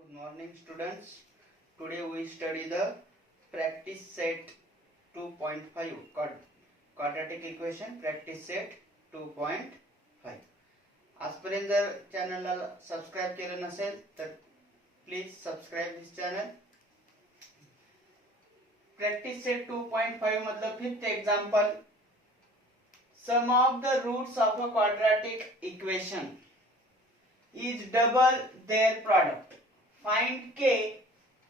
Good morning students. Today we study the practice set 2.5 quadratic equation practice set 2.5. आजपर्यंत जर चॅनलला subscribe केलं नसेल तर please subscribe this channel. Practice set 2.5 मधलं fifth example. Sum of the roots of a quadratic equation is double their product. Find k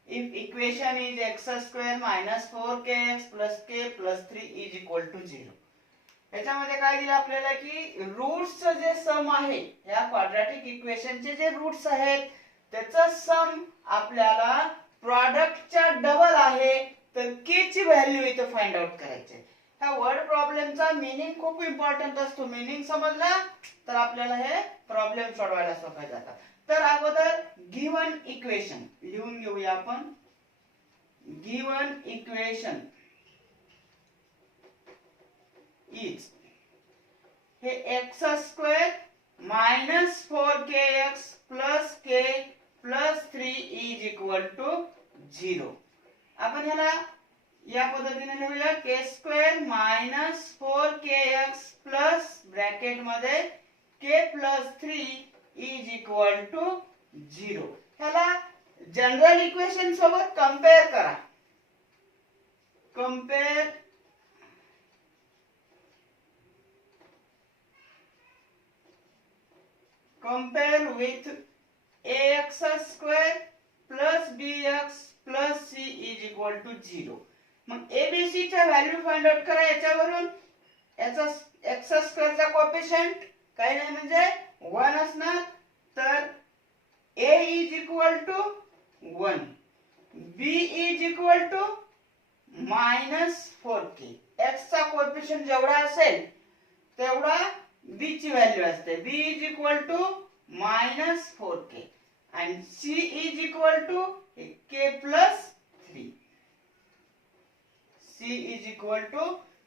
if equation is x square minus 4kx plus k plus 3 is equal to 0. याच्यामध्ये काय दिलं आपल्याला की रूट्सचं जे सम आहे या quadratic इक्वेशनचे जे रूट्स आहेत त्याचं सम आपल्याला प्रॉडक्टच्या डबल आहे, तर k ची व्हॅल्यू इथे फाइंड आउट करायची आहे. ह्या वर्ड प्रॉब्लेमचा मीनिंग खूप इम्पॉर्टंट असतो. मीनिंग समजला तर आपल्याला हे प्रॉब्लेम सोडवायला सोपे जातात. तर अगोदर गिवन इक्वेशन लिहून घेऊया आपण. गिवन इक्वेशन इज हे x square minus 4kx plus k plus 3 is equal to 0. आपण ह्याला या पद्धतीने लिहूया. k square minus 4kx plus bracket मध्ये k plus 3 is equal to 0. ह्याला जनरल इक्वेशन सोबत कंपेअर करा. Compare with ax square plus bx plus c is equal to 0. मग abc च्या व्हॅल्यू फाइंड आउट करा. याच्यावरून याचा x स्क्वेअरचा कोएफिशिएंट काही नाही म्हणजे 1 असणार, तर a is equal to 1, b is equal to minus 4k. x चा कोएफिशिएंट जेवढा असेल तेवढा b ची व्हॅल्यू असते. b is equal to minus 4k and c is equal to k plus 3. c is equal to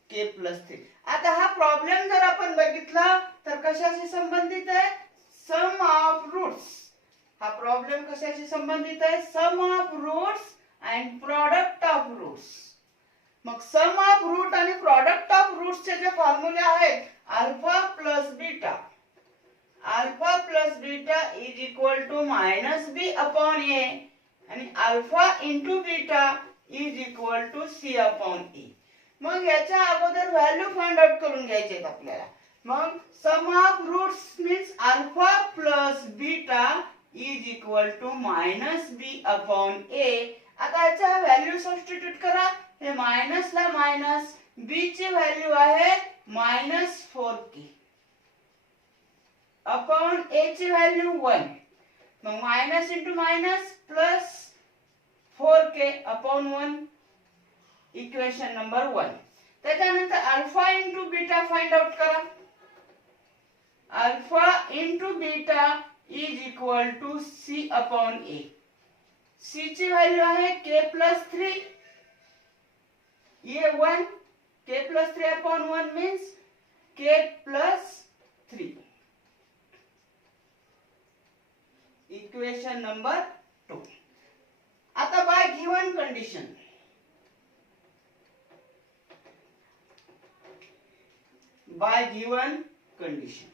k plus 3. आता हा problem जर आपण बघितला तर कशाशी संबंधित आहे? Sum of roots. हा प्रॉब्लेम कशाशी संबंधित आहे? Sum of roots and product of roots. मग सम ऑफ रूट आणि प्रॉडक्ट ऑफ रूट्स चे जे फॉर्म्युले आहेत alpha plus beta. Alpha plus beta is equal to minus B upon A आणि alpha into beta is equal to C upon A. मग याच्या अगोदर व्हॅल्यू फाइंड आउट करून घ्यायचे आहेत आपल्याला. मग sum of roots means alpha plus beta is equal to minus B upon A. आता याचा व्हॅल्यू सबस्टिट्यूट करा. हे मायनस ला मायनस, बी ची व्हॅल्यू आहे मायनस 4k अपॉन ए ची व्हॅल्यू 1. मग minus into minus plus 4k upon 1 equation number 1. त्याच्यानंतर alpha into beta find out करा. Alpha into beta is equal to C upon A. C ची व्हॅल्यू आहे k plus 3, ये 1, k plus 3 upon 1 means k plus 3. Equation number 2. आता by given condition, by given condition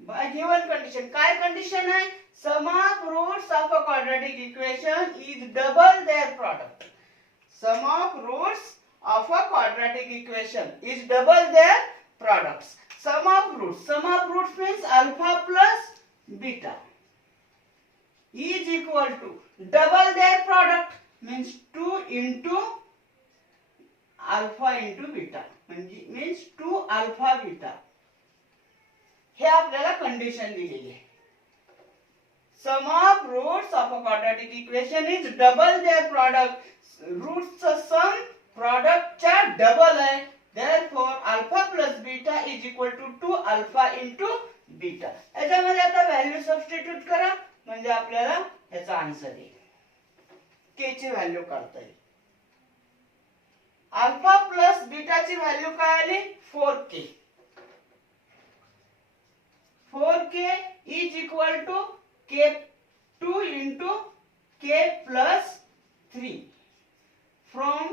by given condition काय condition आहे? Sum of roots of a quadratic equation is double their product. Sum of roots of a quadratic equation is double their products. Sum of roots means alpha plus beta is equal to double their product means 2 into alpha into beta means 2 alpha beta. हे आपल्याला condition दिलेली आहे. Sum of roots of a quadratic equation is double their product. Roots चा sum प्रॉडक्टच्या double आहे. therefore alpha plus beta is equal to 2 alpha into beta. याच्यामध्ये आता value substitute करा म्हणजे आपल्याला याचा आन्सर येईल. k ची व्हॅल्यू काढता येईल. अल्फा प्लस बीटाची व्हॅल्यू काय आली 4k. 4k is equal to k2 into k plus 3 from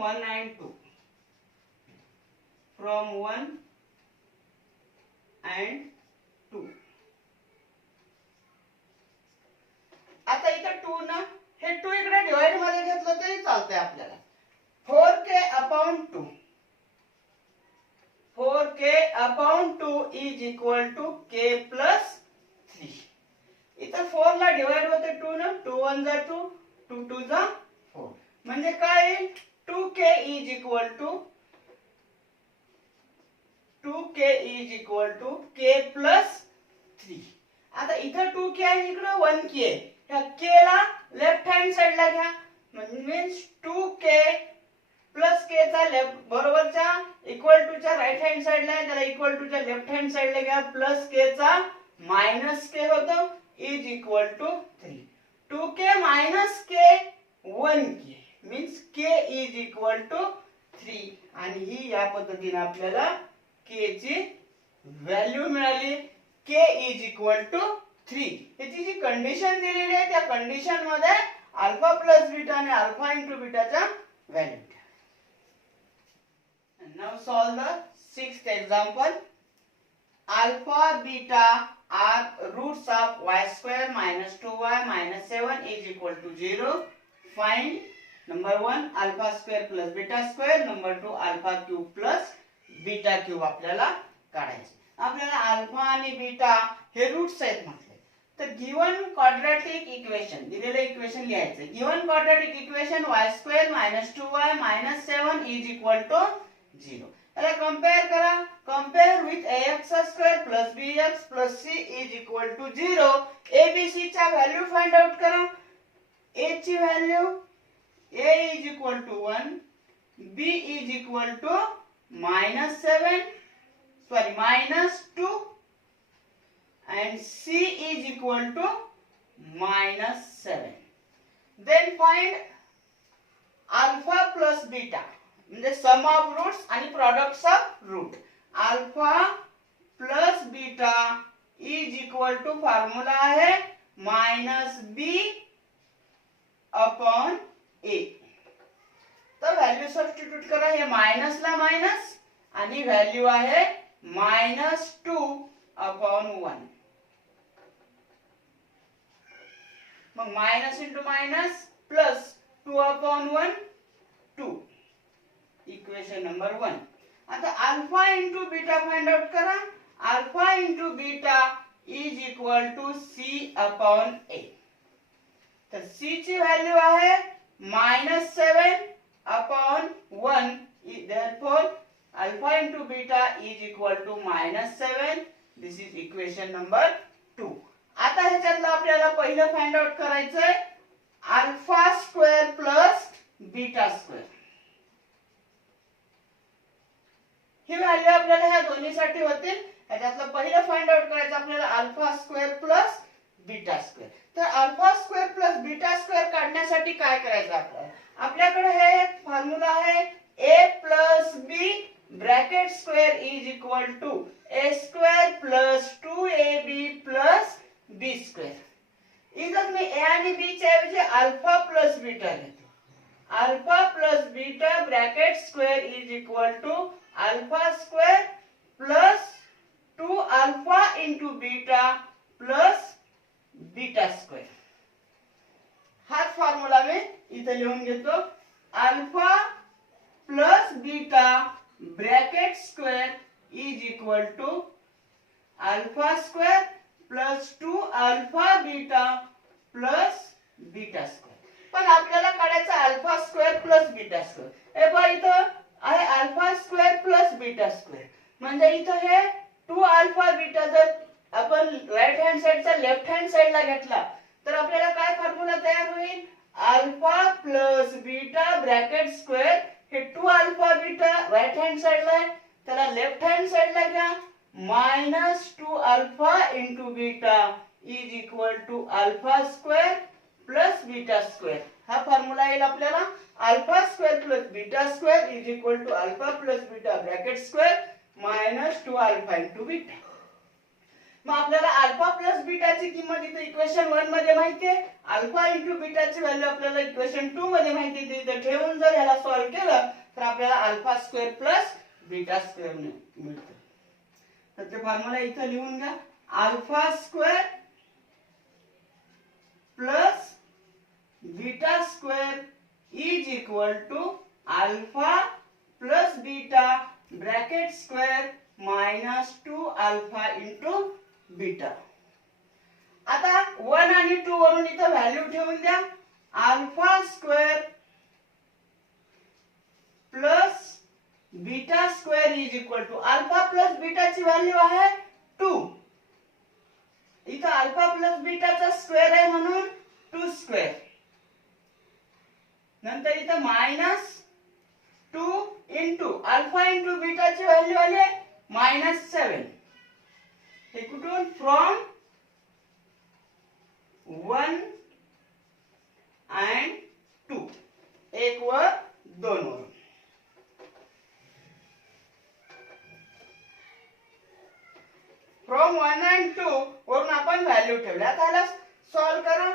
1 and 2. From 1 and 2. आता इथं 2 ना, हे 2 इकडे डिवाइड मध्ये घेतलं तरी चालतंय आपल्याला. 4k upon 2. 4k upon 2 is equal to k plus 3. इथं 4 ला डिवाइड होते 2 ना, 2 1 जा 2, 2 2 जा 4. म्हणजे काय येईल 2k is equal to k plus 3. आता इथं 2k आहे, इकडे 1k आहे. ह्या k ला लेफ्ट हँड साइडला घ्या, मीन्स 2k प्लस k चा लेफ्ट बरोबरच्या इक्वल टू च्या राइट हँड साइडला आहे, त्याला इक्वल टू च्या लेफ्ट हँड साइडला घ्या. प्लस k चा मायनस k होतो is equal to 3. 2k minus k 1k means k is equal to 3. आणि ही या पद्धतीने आपल्याला k ची व्हॅल्यू मिळाली. k is equal to 3. याची जी कंडिशन दिलेली आहे त्या कंडिशन मध्ये अल्फा प्लस बीटा आणि अल्फा इंटू बीटाच्या value. Now solve the 6th example. Alpha beta are roots of y square minus 2y minus 7 is equal to 0. Find number 1 alpha square plus beta square, number 2 alpha cube plus beta cube आपल्याला काढायचे. आपल्याला alpha आणि beta हे roots आहेत म्हटले. तर given quadratic equation, दिलेले equation लिहायचे. Given quadratic equation y² minus 2y minus 7 is equal to 0. याला कंपेयर करा. Compare with ax² plus bx plus c is equal to 0. a b c च्या व्हॅल्यू फाइंड आउट करा. a ची value a is equal to 1, b is equal to minus 2 and c is equal to minus 7. Then find alpha plus beta, म्हणजे sum of roots आणि products of root. Alpha plus beta is equal to formula आहे minus बी upon ए. तर value substitute करा. हे minus ला minus आणि value आहे minus 2 upon 1. मग minus into minus plus 2 upon 1 2. Equation number 1. आता alpha into beta find out करा. Alpha into beta is equal to C upon ए. तर सी ची व्हॅल्यू आहे minus 7 upon 1. therefore alpha into beta is equal to minus 7. this is equation number 2. आता ह्याच्यातलं आपल्याला पहिलं find out करायचंय alpha square plus beta square. ही value आपल्याला ह्या दोन्हीसाठी होतील. ह्याच्यातलं पहिलं फाइंड आउट करायचं आपल्याला alpha square plus beta square. तर alpha square plus beta square काढण्यासाठी काय करायचं आपल्याला, आपल्याकडे हे एक फॉर्म्युला आहे a plus B bracket square is equal to a square plus 2ab plus b square. इथं मी a आणि b च्या ऐवजी अल्फा प्लस बीटा घेतो. Alpha plus beta bracket square is equal to alpha square plus 2 alpha into beta plus beta square. हाच formula मी इथे लिहून घेतो. Alpha plus beta bracket square is equal to alpha square plus 2 alpha beta plus beta square. पण आपल्याला काढायचं alpha square plus beta square. हे बघा इथं आहे alpha square plus beta square. म्हणजे इथं हे 2 अल्फा बीटा जर आपण राइट हँड साइडचा लेफ्ट हँड साइडला घेतला तर आपल्याला काय फॉर्म्युला तयार होईल alpha plus beta bracket square. हे 2 अल्फा बीटा राइट हँड साइडला आहे, त्याला लेफ्ट हँड साइडला घ्या. Minus 2 alpha into beta is equal to alpha square plus beta square. हा फॉर्म्युला येईल आपल्याला alpha square plus beta square is equal to alpha plus beta bracket square minus 2 alpha into beta. मग आपल्याला alpha plus बीटाची किंमत इथे equation 1 मध्ये माहिती आहे. अल्फा इंटू बीटाची व्हॅल्यू आपल्याला इक्वेशन 2 मध्ये माहिती आहे. इथे ठेवून जर ह्याला सॉल्व्ह केलं तर आपल्याला alpha square plus beta square मिळतं. तर ते फॉर्म्युला इथे लिहून घ्या. Alpha square plus beta square is equal to alpha plus beta bracket square minus 2 alpha into beta. आता 1 आणि 2 वरून इथे व्हॅल्यू ठेवून द्या. Alpha square plus beta square is equal to alpha plus बीटाची व्हॅल्यू आहे 2. इथं अल्फा प्लस बीटाचा स्क्वेअर आहे म्हणून 2 स्क्वेअर. नंतर इथं मायनस 2 इंटू अल्फा इंटू बीटाची व्हॅल्यू आली -7. हे कुठून? From 1 and 2. 1 व 2 वरून. फ्रॉम 1 and 2 वरून आपण व्हॅल्यू ठेवल्या. आता ह्याला सॉल्व करा.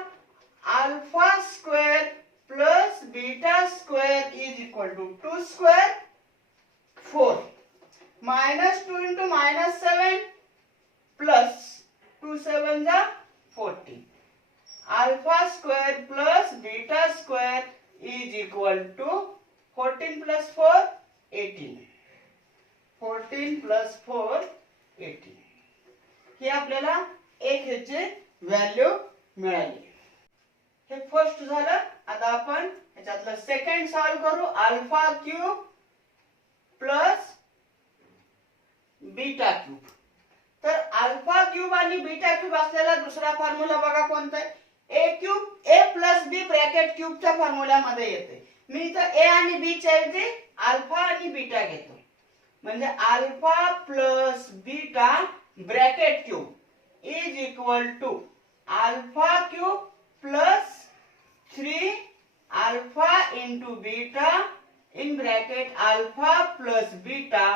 Alpha square plus beta square is equal to 2 square 4 minus 2 into -7 plus 2 7 जा 14. Alpha square plus beta square is equal to 14 plus 4 18. 14 plus 4 18. हे आपल्याला एक ह्याची व्हॅल्यू मिळाली. हे फर्स्ट झालं. आता आपण याच्यातलं सेकंड सॉल्व करू. Alpha cube plus beta cube. तर अल्फा क्यूब आणि बीटा क्यूब असलेला दुसरा फॉर्म्युला बघा कोणता आहे? ए क्यूब ए प्लस बी ब्रॅकेट क्यूबच्या फॉर्म्युल्यामध्ये येते. मी इथं ए आणि बी च्या ऐवजी अल्फा आणि बीटा घेतो. म्हणजे alpha plus beta bracket cube is equal to alpha cube plus 3 alpha into beta in bracket alpha plus beta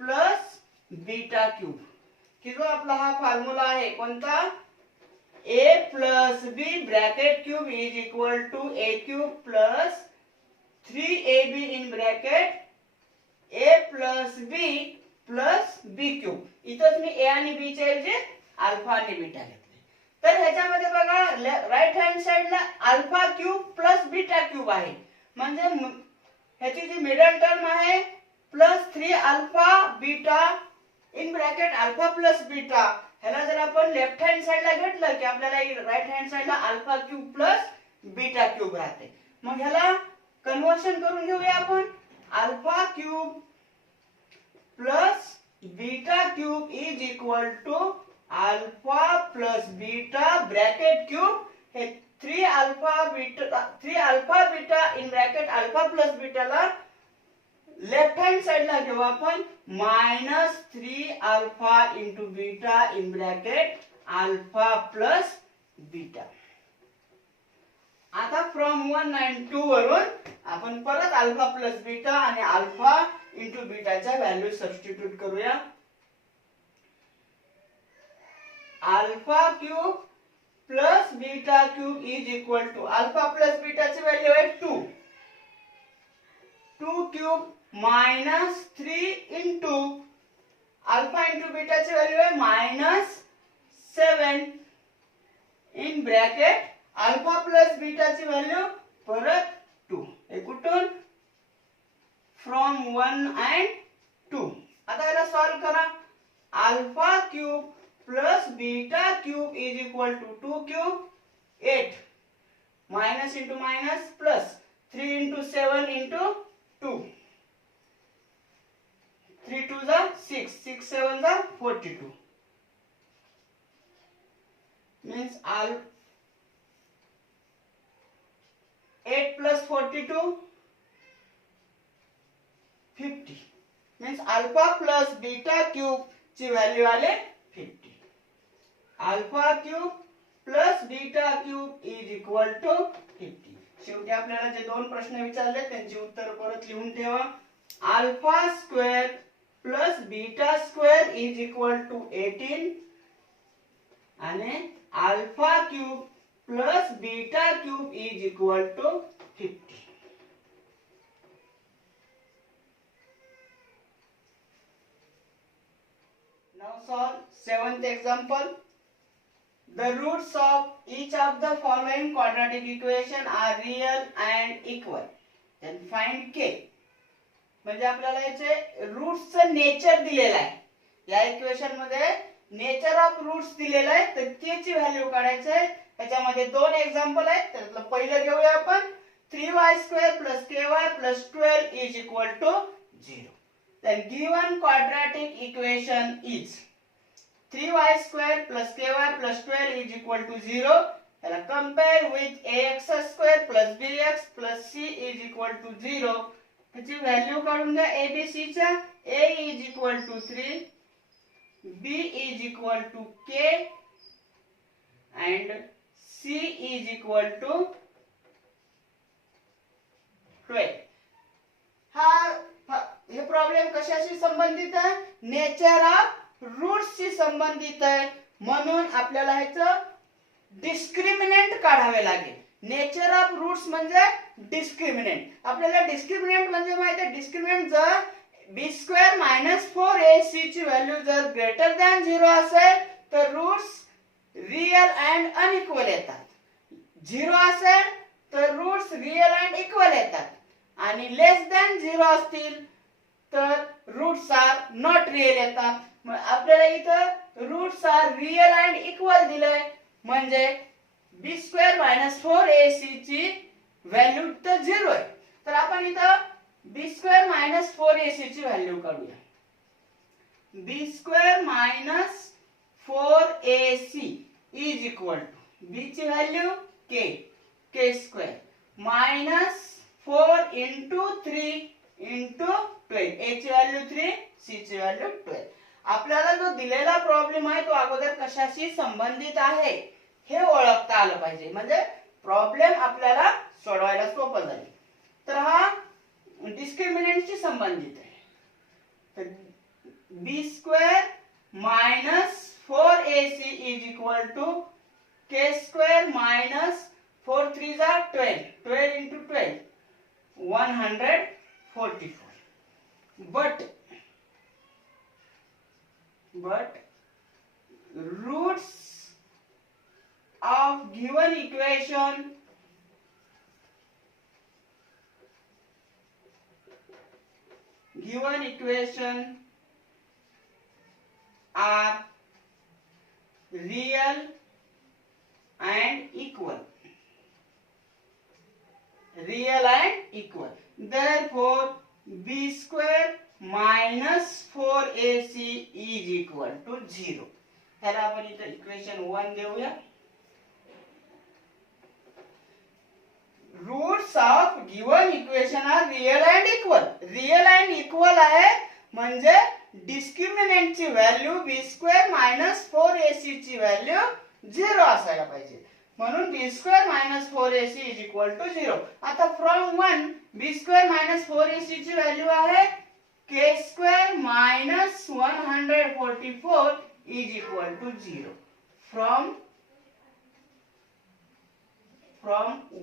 plus beta cube. की जो आपला हा फॉर्म्युला आहे कोणता? A plus B bracket cube is equal to A cube plus 3ab in bracket A plus B plus B cube. इथंच मी ए आणि बी च्या ऐवजी अल्फा आणि बीटा घेतले. तर ह्याच्यामध्ये बघा राईट हँड साइडला alpha cube plus beta cube आहे. म्हणजे ह्याची जी मिडल टर्म आहे plus 3 alpha beta in bracket alpha plus beta. ह्याला जर आपण लेफ्ट हँड साइडला घेतलं की आपल्याला राईट हँड साइडला alpha cube plus beta cube राहते. मग ह्याला कन्वर्शन करून घेऊया आपण. Alpha cube plus beta cube is equal to alpha plus beta bracket cube. हे 3 alpha beta in bracket alpha plus बीटाला लेफ्ट हँड साइडला घेऊ आपण -3 alpha into beta in bracket alpha plus beta. आता फ्रॉम 1 and 2 वरून आपण परत alpha plus beta आणि अल्फा इंटू बीटाच्या व्हॅल्यू सबस्टिट्यूट करूया. Alpha cube plus beta cube is equal to alpha plus बीटाची व्हॅल्यू आहे 2. 2 क्यूब -3 इंटू अल्फा इंटू बीटाची व्हॅल्यू आहे -7 इन ब्रॅकेट अल्फा प्लस बीटाची व्हॅल्यू परत 2. हे कुठून? From 1 and 2. आता याला सॉल्व करा. Alpha cube plus beta cube is equal to 2 cube 8 minus into minus plus 3 into 7 into 2. 3 2 जा 6 6 7 जा 42 means 8 plus 42 50 means alpha plus beta cube ची व्हॅल्यू आले 50. Alpha cube plus beta cube is equal to 50. शेवटी आपल्याला जे दोन प्रश्न विचारले त्यांची उत्तर परत लिहून ठेवा. Alpha square plus beta square is equal to 18 आणि alpha cube plus beta cube is equal to 50. Now solve seventh example. The roots of each of the following quadratic equation are real and equal. Then find k. म्हणजे आपल्याला याचे रूट्सचं nature दिलेलं आहे. या equation मध्ये nature of roots दिलेलं आहे, तर त्याची व्हॅल्यू काढायची आहे. त्याच्यामध्ये दोन एक्झाम्पल आहेत. त्यातलं पहिलं घेऊया आपण. 3y² + ky + 12 is equal to 0. Then given quadratic equation is 3y² + ky + 12 is equal to 0. त्याला compare with ax² + bx + c is equal to 0. त्याची व्हॅल्यू काढून घ्या abc च्या. a is equal to 3, b is equal to k and c is equal to 12. हे problem कशाशी संबंधित आहे? Nature of roots शी संबंधित आहे. म्हणून आपल्याला ह्याचं डिस्क्रिमिनंट काढावे लागेल. नेचर ऑफ रूट्स म्हणजे डिस्क्रिमिनंट. आपल्याला डिस्क्रिमिनंट म्हणजे माहिती आहे. डिस्क्रिमिनंट जर b² - 4ac ची व्हॅल्यू जर ग्रेटर दॅन 0 असेल तर रूट्स रियल अँड अनइक्वल येतात. 0 असेल तर रूट्स रियल अँड इक्वल येतात आणि लेस दॅन 0 असतील तर रूट्स आर नॉट रियल येतात. मग आपल्याला इथं roots are real and equal दिलंय म्हणजे b² - 4ac ची व्हॅल्यू तर 0 आहे. तर आपण इथं b² - 4ac ची व्हॅल्यू काढूया. b² - 4ac is equal to b ची value k, k² minus 4 into 3 into 12. a ची व्हॅल्यू 3, c ची व्हॅल्यू 12. आपल्याला जो दिलेला प्रॉब्लेम आहे तो अगोदर कशाशी संबंधित आहे हे ओळखता आलं पाहिजे, म्हणजे प्रॉब्लेम आपल्याला सोडवायला सोपं जाईल. तर हा डिस्क्रिमिनंटशी संबंधित आहे. तर b² - 4ac is equal to k² minus 4 3s are 12. 12 into 12 144. But roots of given equation are real and equal. Therefore b² - 4ac is equal to 0. ह्याला आपण इथं इक्वेशन 1 देऊया. Roots of given equation are real and equal. Real and equal आहे म्हणजे discriminant ची value b² - 4ac ची value 0 असायला पाहिजे. म्हणून b² - 4ac is equal to 0. आता फ्रॉम 1 b² - 4ac ची व्हॅल्यू आहे k² - 144 is equal to 0. From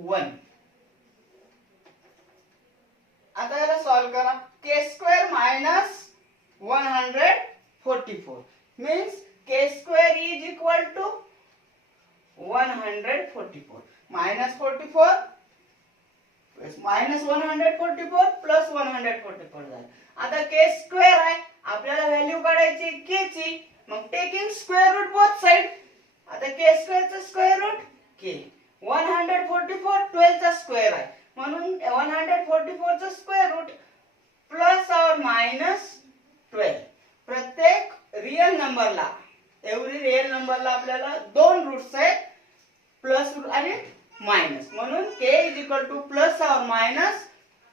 1. आता याला सॉल्व करा. k² - 144 means k² is equal to 144 minus 44 minus 144 plus 144 झालं. आता k² आहे, आपल्याला व्हॅल्यू काढायची k ची. मग taking square root both side. आता k² चा स्क्वेअर रूट k. 144 12 चा स्क्वेअर आहे म्हणून 144 चा square route plus or minus 12. प्रत्येक रियल नंबरला एव्हरी रियल नंबरला आपल्याला दोन रूट्स आहेत, प्लस रूट आणि मायनस, म्हणून k is equal to plus or minus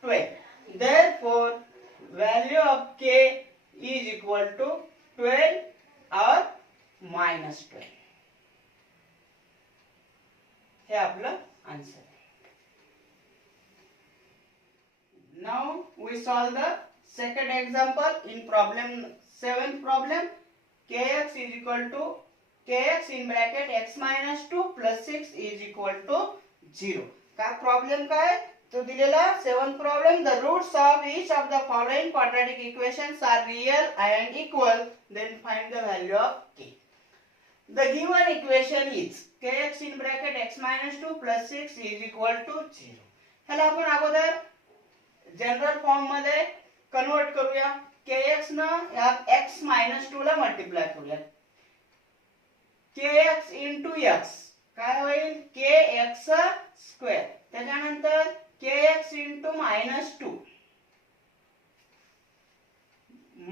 12. Therefore value of k is equal to 12 or minus 12. हे आपलं आन्सर आहे. Now we solve the second example in problem 7th problem. Kx is equal to kx in bracket x minus 2 plus 6 is equal to 0. का problem काय तो दिलेला 7th problem. The roots of each of the following quadratic equations are real and equal. Then find the value of k. The given equation is kx in bracket x minus 2 plus 6 is equal to 0. ह्याला आपण अगोदर general form मध्ये convert करूया. kx न या x minus 2 ला multiply करूया. kx into x काय होईल kx स्क्वेअर. त्याच्यानंतर kx into minus 2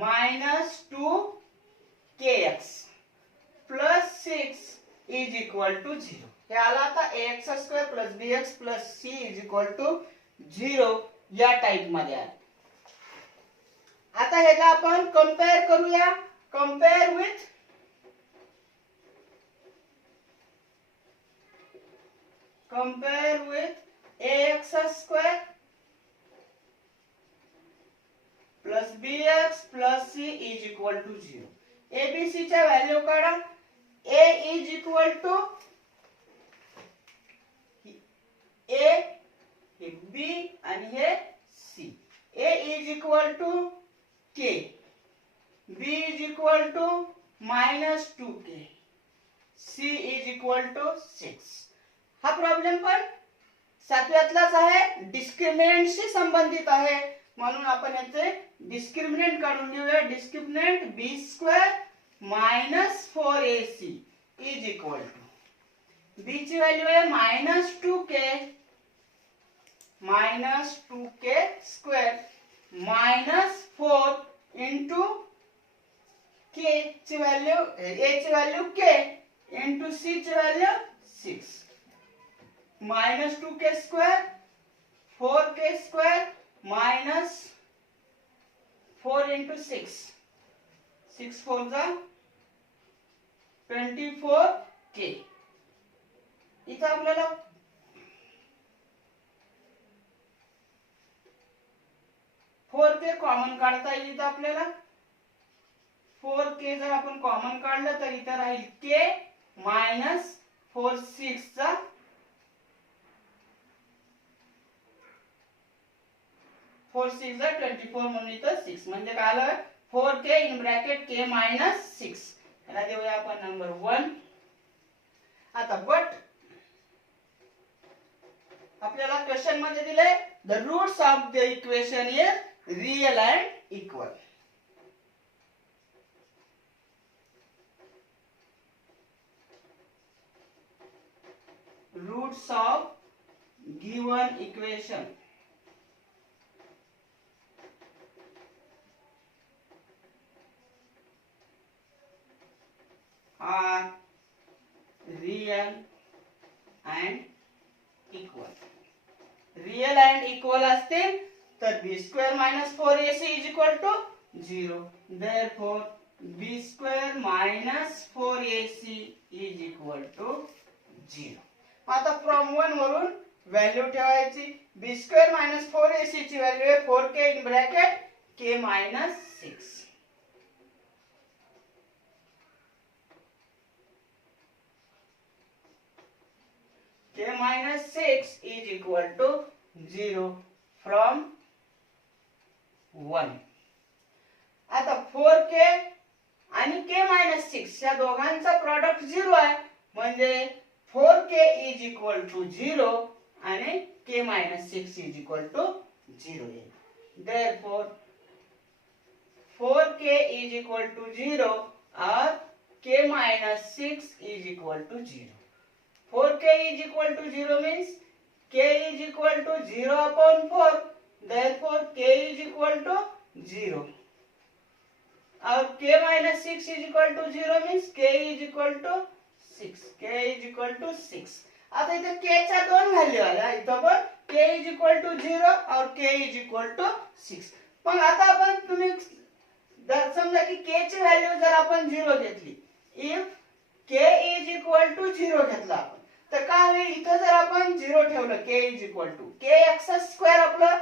minus 2 kx plus 6 is equal to 0. हे आला आता ax square plus bx plus c is equal to 0 या टाइप मध्ये आहे. आता ह्याला आपण कंपेअर करूया. Compare with ax square plus bx plus c is equal to 0. abc च्या व्हॅल्यू काढा. a is equal to a हे b आणि हे c. a is equal to k, b is equal to minus 2k, c is equal to 6. हा problem पण सातव्यातलाच आहे. डिस्क्रिमिनंटशी संबंधित आहे म्हणून आपण याचे डिस्क्रिमिनंट काढून घेऊया. Discriminant b square minus 4ac is equal to b ची व्हॅल्यू आहे minus 2k square minus 4 into k ची व्हॅल्यू a ची व्हॅल्यू k इंटू c ची value 6 minus 2k square 4k square minus 4 into 6 6 4 जा 24k. इथं आपल्याला four के common काढता येईल. इथं आपल्याला 4k जर आपण कॉमन काढलं तर इथं राहील k मायनस 4 6 चा 4 6 जा 24 म्हणून इथं 6 म्हणजे काय आलं 4k in bracket k minus 6. याला देऊया आपण नंबर 1. आता बट आपल्याला क्वेश्चन मध्ये दिले the roots of the equation is real and equal. Roots of given equation are real and equal. Real and equal असतील तर b square minus 4ac is equal to 0. therefore b square minus 4ac is equal to 0. आता from 1 वरून value ठेवायची. b square minus 4ac ची value आहे 4k in bracket k minus 6. k minus 6 is equal to 0 from 1. आता 4k आणि k minus 6 या दोघांचा product 0 आहे म्हणजे 4k is equal to 0 आणि k minus 6 is equal to 0. therefore 4k is equal to 0 or k minus 6 is equal to 0. 4k is equal to 0 means k is equal to 0 upon 4. therefore k is equal to 0. और k minus 6 is equal to 0 means k is equal to 6. k is equal to 6. आता इथे k च्या दोन value आल्या. इथं पण k is equal to 0 और k is equal to 6. पण आता आपण तुम्ही समजा की k ची व्हॅल्यू जर आपण 0 घेतली. if k is equal to 0 घेतला आपण तर काय होईल इथं जर आपण 0 ठेवलं k is equal to kx square आपलं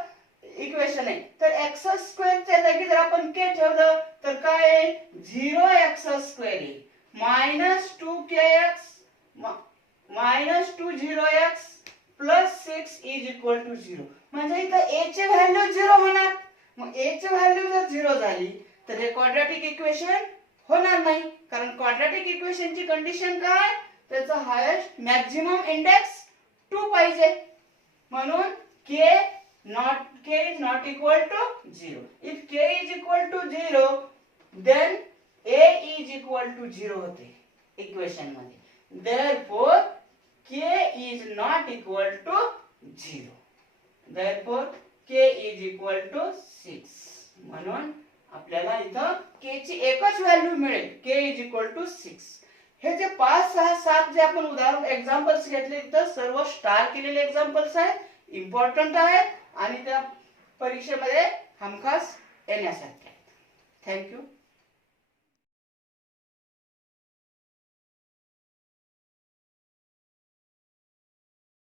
इक्वेशन आहे. तर एक्स स्क्वेअरच्या जागी जर आपण के ठेवलं तर काय आहे, 0x² येईल minus 2kx minus 20x plus 6 is equal to 0. म्हणजे इथं a ची व्हॅल्यू 0 होणार. मग a ची व्हॅल्यू जर 0 झाली तर हे क्वाड्रॅटिक इक्वेशन होणार नाही, कारण क्वाड्रॅटिक इक्वेशनची कंडिशन काय, त्याचा हायेस्ट मॅक्झिमम इंडेक्स 2 पाहिजे. म्हणून k is not equal to 0. If k is equal to 0 then a is equal to 0 होते इक्वेशन मध्ये. Therefore k is not equal to 0. Therefore k is equal to 6. म्हणून आपल्याला इथं k ची एकच value मिळेल, k is equal to 6. हे जे 5 6 7 जे आपण उदाहरण एक्झाम्पल्स घेतले तर सर्व स्टार केलेले एक्झाम्पल्स आहेत, इम्पॉर्टंट आहेत आणि त्या परीक्षेमध्ये हमखास येण्यासारखे आहेत. थँक्यू.